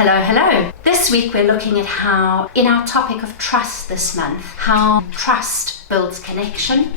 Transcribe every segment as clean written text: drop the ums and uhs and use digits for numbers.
Hello, hello. This week we're looking at how, in our topic of trust this month, how trust builds connection.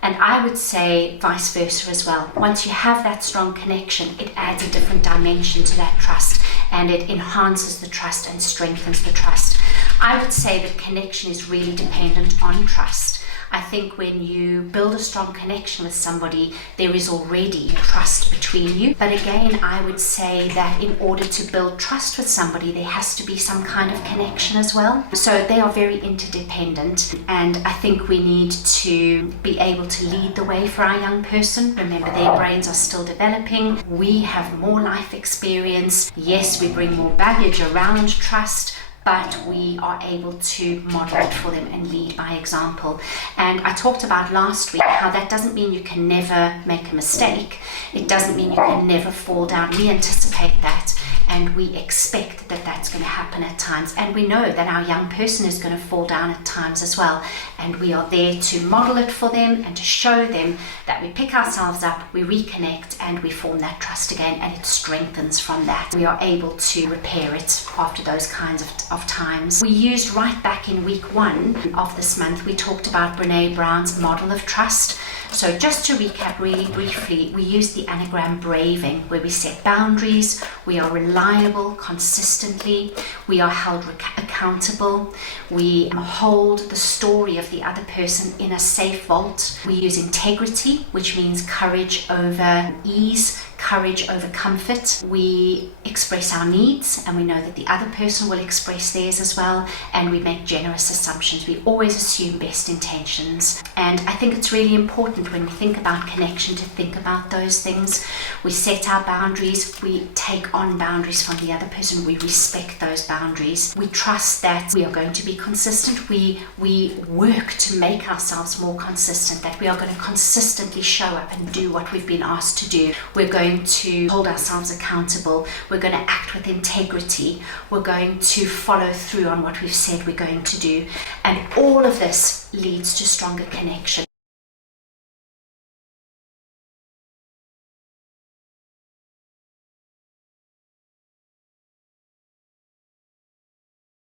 And I would say vice versa as well. Once you have that strong connection, it adds a different dimension to that trust and it enhances the trust and strengthens the trust. I would say that connection is really dependent on trust. I think when you build a strong connection with somebody, there is already trust between you. But again, I would say that in order to build trust with somebody, there has to be some kind of connection as well. So they are very interdependent. And I think we need to be able to lead the way for our young person. Remember, their brains are still developing. We have more life experience. Yes, we bring more baggage around trust, but we are able to model it for them and lead by example. And I talked about last week how that doesn't mean you can never make a mistake. It doesn't mean you can never fall down. We anticipate that and we expect that that's going to happen at times. And we know that our young person is going to fall down at times as well. And we are there to model it for them and to show them that we pick ourselves up, we reconnect, and we form that trust again, and it strengthens from that. We are able to repair it after those kinds of times. We used right back in week 1 of this month, we talked about Brené Brown's model of trust. So just to recap really briefly, we use the anagram braving, where we set boundaries, we are reliable consistently, we are held accountable, we hold the story of the other person in a safe vault. We use integrity, which means courage over ease, courage over comfort. We express our needs and we know that the other person will express theirs as well, and we make generous assumptions. We always assume best intentions, and I think it's really important when we think about connection to think about those things. We set our boundaries, we take on boundaries from the other person, we respect those boundaries, we trust that we are going to be consistent, we work to make ourselves more consistent, that we are going to consistently show up and do what we've been asked to do. We're going to hold ourselves accountable, we're going to act with integrity, we're going to follow through on what we've said we're going to do, and all of this leads to stronger connection.